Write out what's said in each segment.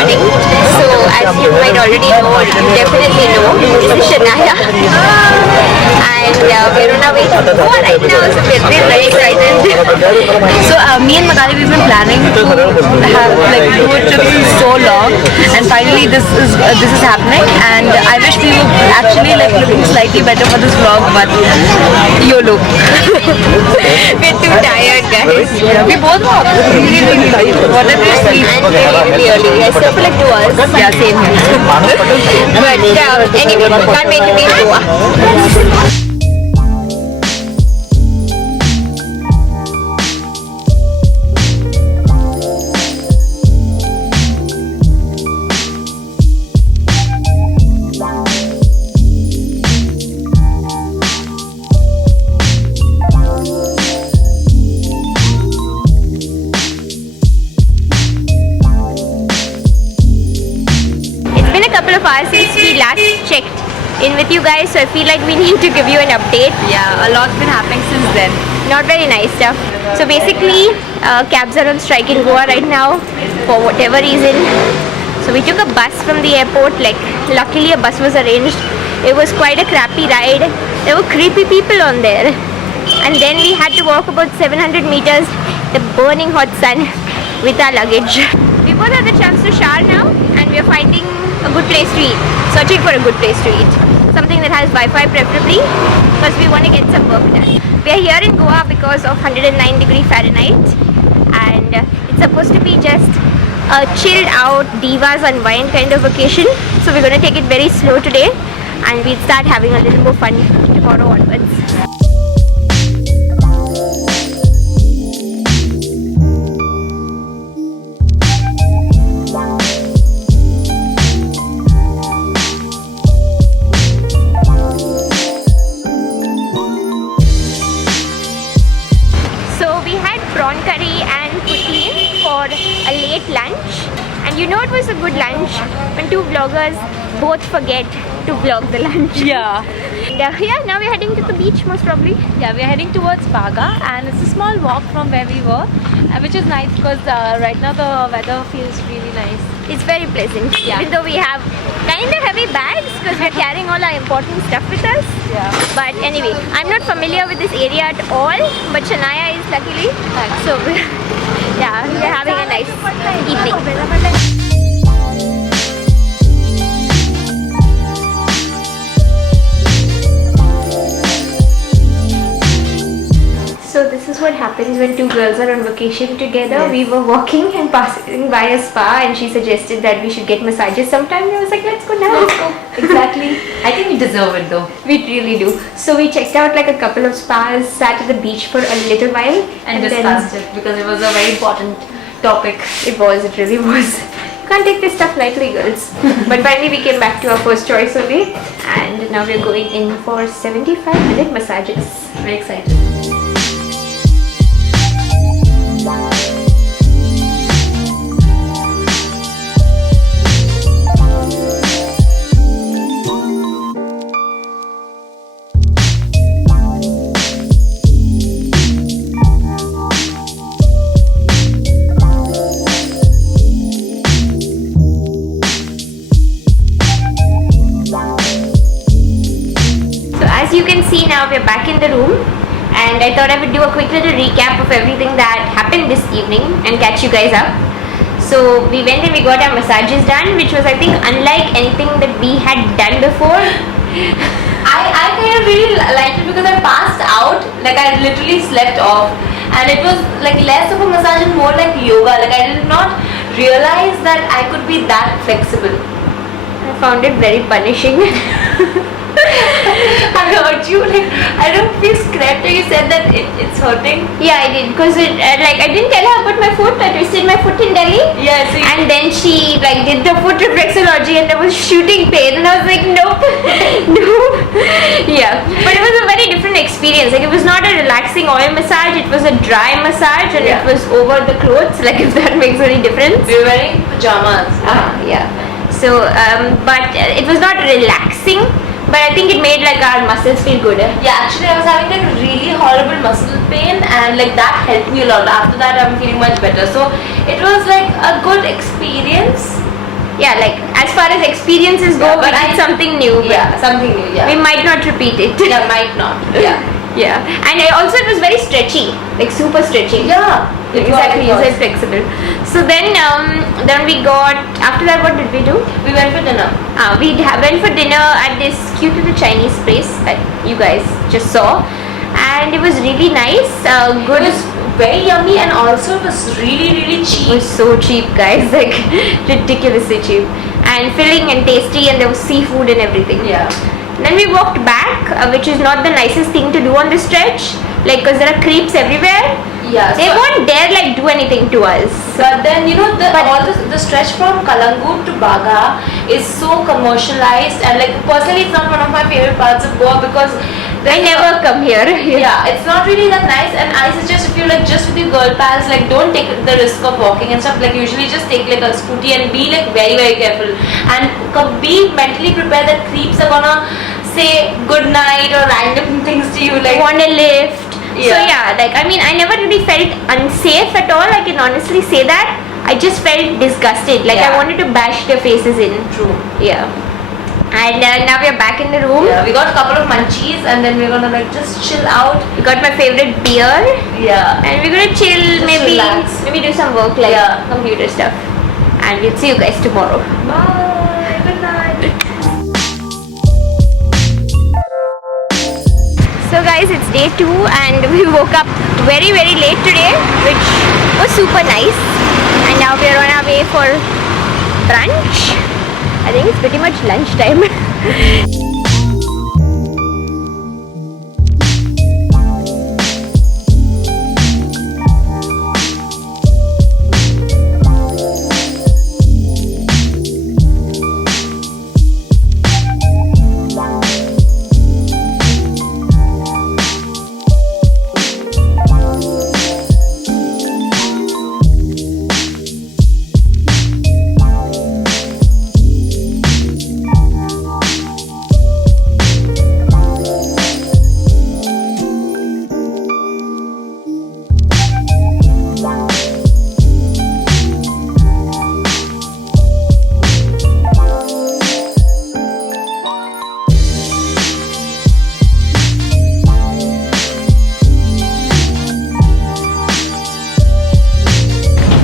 morning. So as you might already know, or you definitely know, this is Shania. And we're on our way to Goa right now, so we're really very excited. So me and Magali, we've been planning to have like do a trip since so long, and finally this is happening. And I wish we were actually like looking slightly better for this vlog, but YOLO. We're too tired, guys. We both are really tired. Whatever you sleep. And really early. I slept for like 2 hours. Yeah, same here. But anyway, can't wait to be in Goa. Couple of hours since we last checked in with you guys, so I feel like we need to give you an update. Yeah, a lot's been happening since then. Not very nice stuff. So basically, cabs are on strike in Goa right now for whatever reason. So we took a bus from the airport. Like, luckily a bus was arranged. It was quite a crappy ride. There were creepy people on there. And then we had to walk about 700 meters, the burning hot sun, with our luggage. We both have the chance to shower now, and we are finding a good place to eat. Searching for a good place to eat. Something that has Wi-Fi preferably, because we want to get some work done. We are here in Goa because of 109°F, and it's supposed to be just a chilled out, divas unwind kind of vacation. So we're going to take it very slow today, and we'll start having a little more fun tomorrow onwards. Prawn curry and poutine for a late lunch, and you know it was a good lunch when two vloggers both forget to vlog the lunch. Yeah. And, yeah, now we're heading to the beach most probably. Yeah, we're heading towards Baga, and it's a small walk from where we were, which is nice because right now the weather feels really nice. It's very pleasant, Yeah. even though we have kind of heavy bags because we're carrying all our important stuff with us. Yeah. But anyway, I'm not familiar with this area at all, but Shania is luckily. So yeah, we're having a nice evening. So this is what happens when two girls are on vacation together. Yes. We were walking and passing by a spa, and she suggested that we should get massages sometime. And I was like, let's go now. Let's go. Exactly. I think we deserve it though. We really do. So we checked out like a couple of spas, sat at the beach for a little while, And discussed it because it was a very important topic. It really was. You can't take this stuff lightly, girls. But finally we came back to our first choice only, and now we're going in for 75-minute massages. Very excited. As you can see now, we're back in the room, and I thought I would do a quick little recap of everything that happened this evening and catch you guys up. So we went and we got our massages done, which was, I think, unlike anything that we had done before. I kind of really liked it because I passed out, like I literally slept off, and it was like less of a massage and more like yoga. Like I did not realize that I could be that flexible. I found it very punishing. I heard you, like I don't feel scratched. You said that it's hurting. Yeah, I did, because I didn't tell her about my foot. I twisted my foot in Delhi. Yeah, so And then she did the foot reflexology, and there was shooting pain, and I was like, nope, no. Yeah, but it was a very different experience. Like, it was not a relaxing oil massage, it was a dry massage, and Yeah. it was over the clothes, like, if that makes any difference. we were wearing pajamas. Yeah. So, but it was not relaxing, but I think it made like our muscles feel good. Yeah, actually I was having like really horrible muscle pain, and like that helped me a lot. After that I'm feeling much better. So it was like a good experience. yeah, like as far as experiences go, Yeah, we but did something new. But Yeah, something new. Yeah. we might not repeat it. Yeah, might not. Yeah. Yeah, and also it was very stretchy, like super stretchy. Yeah. Exactly, you said flexible. So then we got, after that what did we do? We went for dinner. Went for dinner at this cute little Chinese place that you guys just saw, and it was really nice. Good. It was very yummy and also it was really, really It cheap. was so cheap, guys, like ridiculously cheap, and filling and tasty, and there was seafood and everything. Yeah. Then we walked back, which is not the nicest thing to do on this stretch, like because there are creeps everywhere. Yeah. They won't dare like do anything to us. But then the stretch from Kalangut to Baga is so commercialized, and like personally it's not one of my favorite parts of Goa because I never come here. yeah, it's not really that nice, and I suggest if you like just with your girl pals, like don't take the risk of walking and stuff. Like usually just take like a scooty and be like very, very careful, and be mentally prepared that creeps are gonna say good night or random things to you like Want a lift. So Yeah. yeah, like I mean I never really felt unsafe at all. I can honestly say that. I just felt disgusted. Like I Yeah. wanted to bash their faces in. True. Yeah. And now we are back in the room. Yeah, we got a couple of munchies and then we're gonna like just chill out. We got my favorite beer. Yeah. And we're gonna chill, Just maybe relax. maybe do some work like Yeah. computer stuff. And we'll see you guys tomorrow. Bye. Good night. So guys, it's day 2 and we woke up very, very late today, which was super nice. And now we are on our way for brunch. I think it's pretty much lunchtime.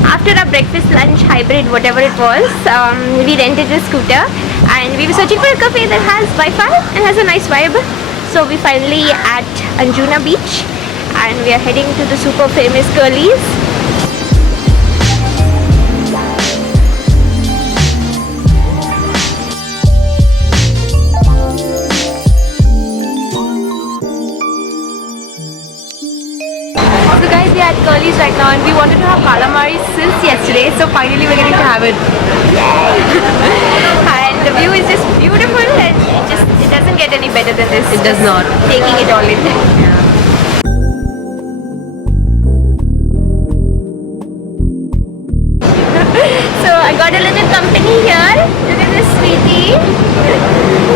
After our breakfast, lunch, hybrid, whatever it was, we rented a scooter and we were searching for a cafe that has Wi-Fi and has a nice vibe. So we finally at Anjuna Beach and we are heading to the super famous Curly's. So guys, we are at Curly's right now and we wanted to have calamari since yesterday, so finally we're getting to have it. And the view is just beautiful and it doesn't get any better than this. It does not. Taking it all in. So I got a little company here. Look at this sweetie.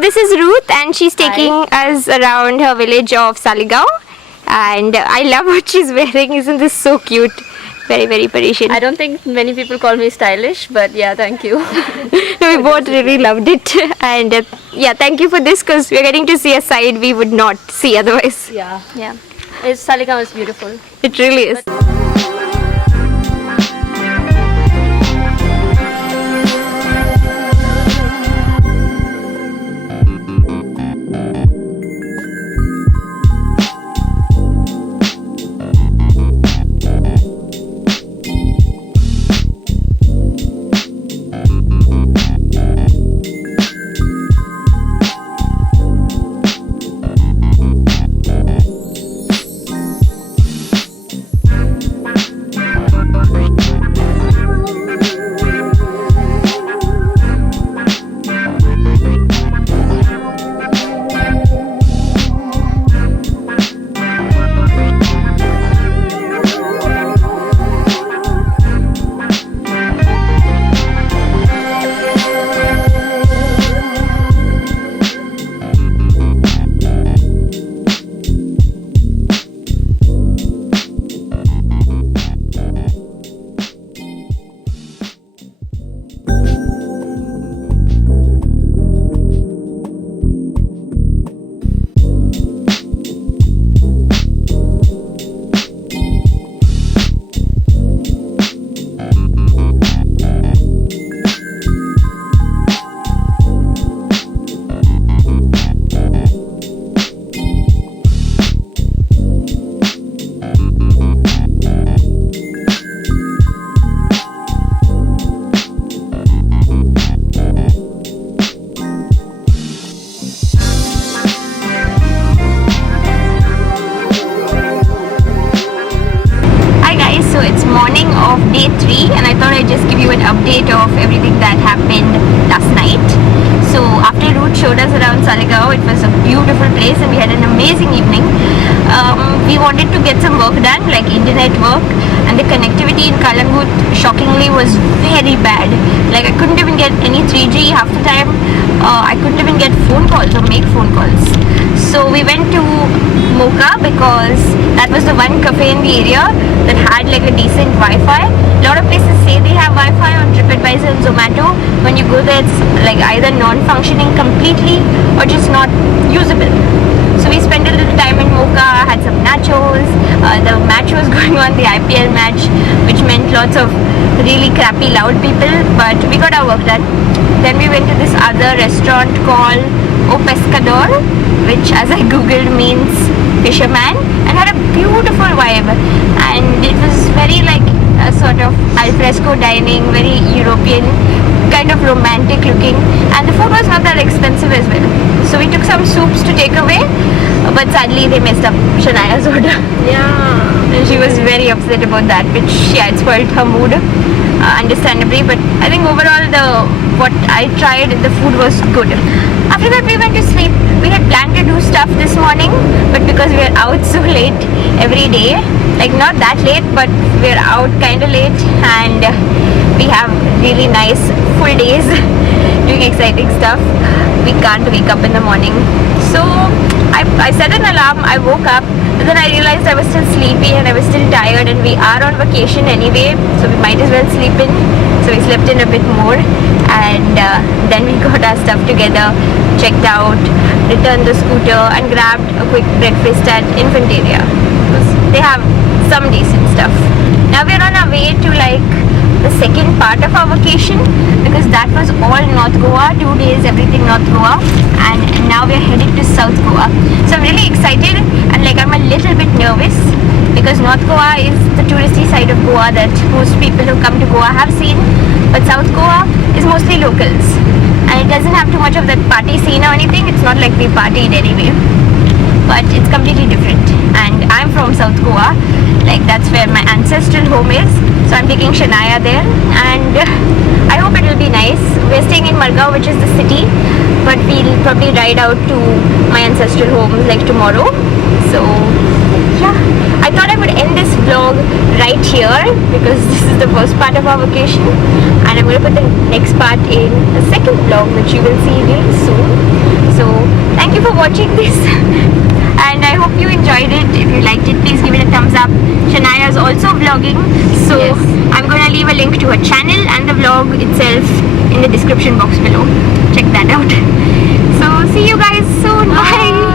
this is Ruth, and she's taking us around her village of Saligaon. And I love what she's wearing. Isn't this so cute? Very, very Parisian. I don't think many people call me stylish, but yeah, thank you. No, we both really loved it. And yeah, thank you for this, because we're getting to see a side we would not see otherwise. Yeah. Saligaon is beautiful. It really is. Day 3, and I thought I'd just give you an update of everything that happened last night. So after Ruth showed us around Saligaon, it was a beautiful place and we had an amazing evening. We wanted to get some work done, like internet work, and the connectivity in Kalangut shockingly was very bad. Like I couldn't even get any 3G half the time. I couldn't even get phone calls or make phone calls. So we went to Mocha because that was the one cafe in the area that had like a decent Wi-Fi. A lot of places say they have Wi-Fi on TripAdvisor and Zomato. When you go there, it's like either non-functioning completely or just not usable. So we spent a little time in Mocha, had some nachos. The match was going on, the IPL match, which meant lots of really crappy loud people, but we got our work done. Then we went to this other restaurant called O Pescador, which as I googled means fisherman, and had a beautiful vibe, and it was very like a sort of alfresco dining, very European, kind of romantic looking, and the food was not that expensive as well. So we took some soups to take away, but sadly they messed up Shanaya's order. Yeah. And she was very upset about that, which yeah, it spoiled her mood, understandably. But I think overall what I tried, the food was good. After that we went to sleep. We had planned to do stuff this morning, but because we are out so late every day, like not that late, but we're out kind of late, and we have really nice full days doing exciting stuff, we can't wake up in the morning. So I set an alarm, I woke up, but then I realized I was still sleepy and I was still tired, and we are on vacation anyway, so we might as well sleep in. So we slept in a bit more, and then we got our stuff together, checked out, returned the scooter, and grabbed a quick breakfast at Infanteria. They have some decent stuff. Now we're on our way to like the second part of our vacation, because that was all North Goa, 2 days everything North Goa, and now we're headed to South Goa. So I'm really excited, and like I'm a little bit nervous because North Goa is the touristy side of Goa that most people who come to Goa have seen, but South Goa is mostly locals, and it doesn't have too much of that party scene or anything. It's not like we partied anyway, but it's completely different. And I'm from South Goa, like that's where my ancestral home is, so I'm taking Shanaya there, and I hope it will be nice. We're staying in Margao, which is the city, but we'll probably ride out to my ancestral home like tomorrow. So yeah, I thought I would end this vlog vlog right here because this is the first part of our vacation, and I'm going to put the next part in the second vlog, which you will see really soon. So thank you for watching this. And I hope you enjoyed it. If you liked it, please give it a thumbs up. Shania is also vlogging, so Yes. I'm going to leave a link to her channel and the vlog itself in the description box below. Check that out. So see you guys soon. Bye.